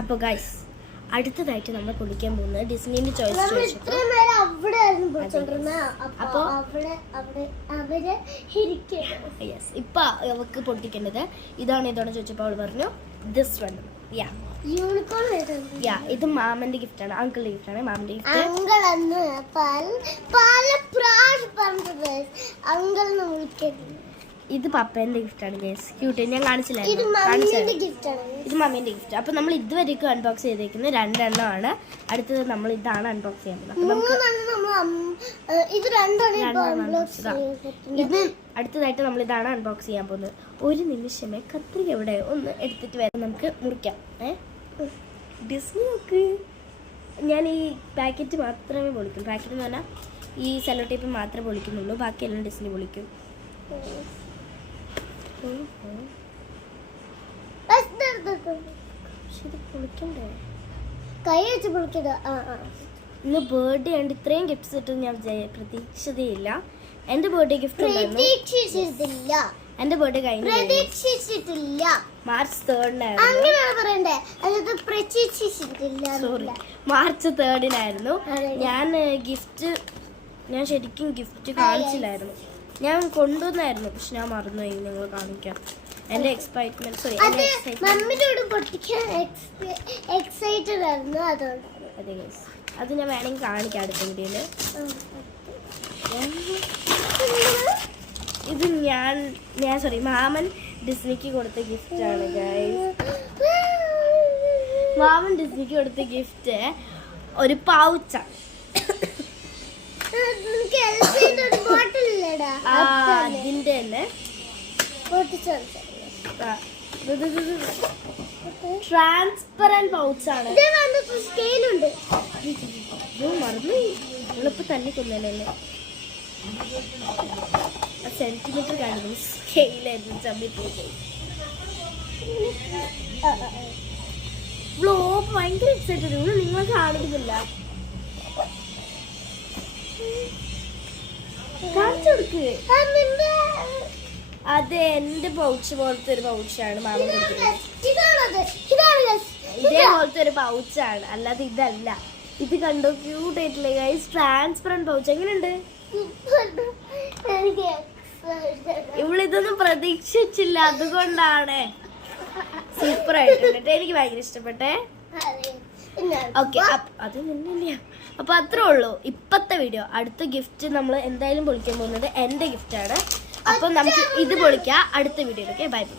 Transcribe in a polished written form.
അപ്പോൾ ഗൈസ് അടുത്തതായിട്ട് നമ്മൾ കുടിക്കാൻ പോകുന്നത് ഡിസ്നിന്റെ ചോയ്സ് യെസ്. ഇപ്പൊ അവക്ക് പൊട്ടിക്കേണ്ടത് ഇതാണ് ചോദിച്ചപ്പോൾ അവൾ പറഞ്ഞു ദിസ് വൺ. ഇത് മാമന്റെ ഗിഫ്റ്റ് ആണ്, അങ്കിളിന്റെ ഗിഫ്റ്റ് ആണ്. മാമന്റെ ഗിഫ്റ്റ് ഇത് പപ്പേന്റെ ഗിഫ്റ്റ് ആണ് ഗൈസ്. ക്യൂട്ട്. ഞാൻ കാണിച്ചില്ലായിരുന്നു. ഇത് മമ്മീന്റെ ഗിഫ്റ്റ്. അപ്പൊ നമ്മൾ ഇതുവരെയൊക്കെ അൺബോക്സ് ചെയ്തേക്കുന്നത് 2 എണ്ണമാണ്. അടുത്തത് നമ്മൾ ഇതാണ് അൺബോക്സ് ചെയ്യാൻ പോകുന്നത്. ഇത് അടുത്തതായിട്ട് നമ്മൾ ഇതാണ് അൺബോക്സ് ചെയ്യാൻ പോകുന്നത്. ഒരു നിമിഷമേ കത്രിക എവിടെ ഒന്ന് എടുത്തിട്ട് വരാം, നമുക്ക് മുറിക്കാം. ഡിസ്നി നോക്ക്. ഞാൻ ഈ പാക്കറ്റ് മാത്രമേ പൊളിക്കും. പാക്കറ്റ് എന്ന് പറഞ്ഞാൽ ഈ സെല്ലോ ടേപ്പ് മാത്രമേ പൊളിക്കുന്നുള്ളൂ, ബാക്കിയെല്ലാം ഡിസ്നി പൊളിക്കും. ഇന്ന് ബർത്ത്ഡേ ഉണ്ട്. ഇത്രയും ഗിഫ്റ്റ്സ് കിട്ടും ഞാൻ പ്രതീക്ഷിച്ചതേയില്ല. എന്റെ ബർത്ത്ഡേ ഗിഫ്റ്റ് എന്റെ ബർത്ത്ഡേ കഴിഞ്ഞു മാർച്ച് 3-നായിരുന്നു. ഞാൻ ശരിക്കും ഗിഫ്റ്റ് കാണിച്ചില്ലായിരുന്നു. ഞാൻ കൊണ്ടുവന്നായിരുന്നു, പക്ഷെ ഞാൻ മറന്നുപോയി നിങ്ങൾ കാണിക്കാം. എന്റെ എക്സൈറ്റ്മെന്റ് അത് ഞാൻ വേണമെങ്കിൽ കാണിക്കാം അടുത്ത വീഡിയോയില്. ഇത് മാമൻ ഡിസ്നിക്ക് കൊടുത്ത ഗിഫ്റ്റ് ആണ് ഗൈസ്. മാമൻ ഡിസ്നിക്ക് കൊടുത്ത ഗിഫ്റ്റ് ഒരു പൗച്ചാണ്. അതിന്റെ തന്നെ ട്രാൻസ്പെറന്റ് പൗച്ചാണ്. മറന്നു നിങ്ങളിപ്പോ തല്ലിക്കൊന്നല്ലേ. സെന്റിമീറ്റർ കാണിക്കുന്നു, സ്കെയിലായിരുന്നു ചമ്മിപ്പോയി. ബ്ലോഗ് ഭയങ്കര എക്സൈറ്റഡ്. നിങ്ങൾ കാണിക്കുന്നില്ല, കാണിച്ചു കൊടുക്ക്. അത് എന്റെ പൗച്ച് പോലത്തെ ഒരു പൗച്ചാണ് മാമൻ കൊടുക്കുന്നത്. ഇതേപോലത്തെ ഒരു പൗച്ചാണ്, അല്ലാതെ ഇതല്ല. ഇത് കണ്ടോ, ക്യൂട്ട് ആയിട്ടില്ലേ ഗൈസ്? Transparent pouch. എങ്ങനെയുണ്ട്? ഇവളിതൊന്നും പ്രതീക്ഷിച്ചില്ല, അതുകൊണ്ടാണ്. സൂപ്പർ ആയിട്ടുണ്ട്. എനിക്ക് ഭയങ്കര ഇഷ്ടപ്പെട്ടെ. ഓക്കെ, അത് തന്നെയല്ല. അപ്പൊ അത്രേ ഉള്ളൂ ഇപ്പത്തെ വീഡിയോ. അടുത്ത ഗിഫ്റ്റ് നമ്മൾ എന്തായാലും പൊളിക്കാൻ പോകുന്നത് എന്റെ ഗിഫ്റ്റ് ആണ്. അപ്പൊ നമുക്ക് ഇത് പൊളിക്കാം അടുത്ത വീഡിയോയിലൊക്കെ. Bye bye.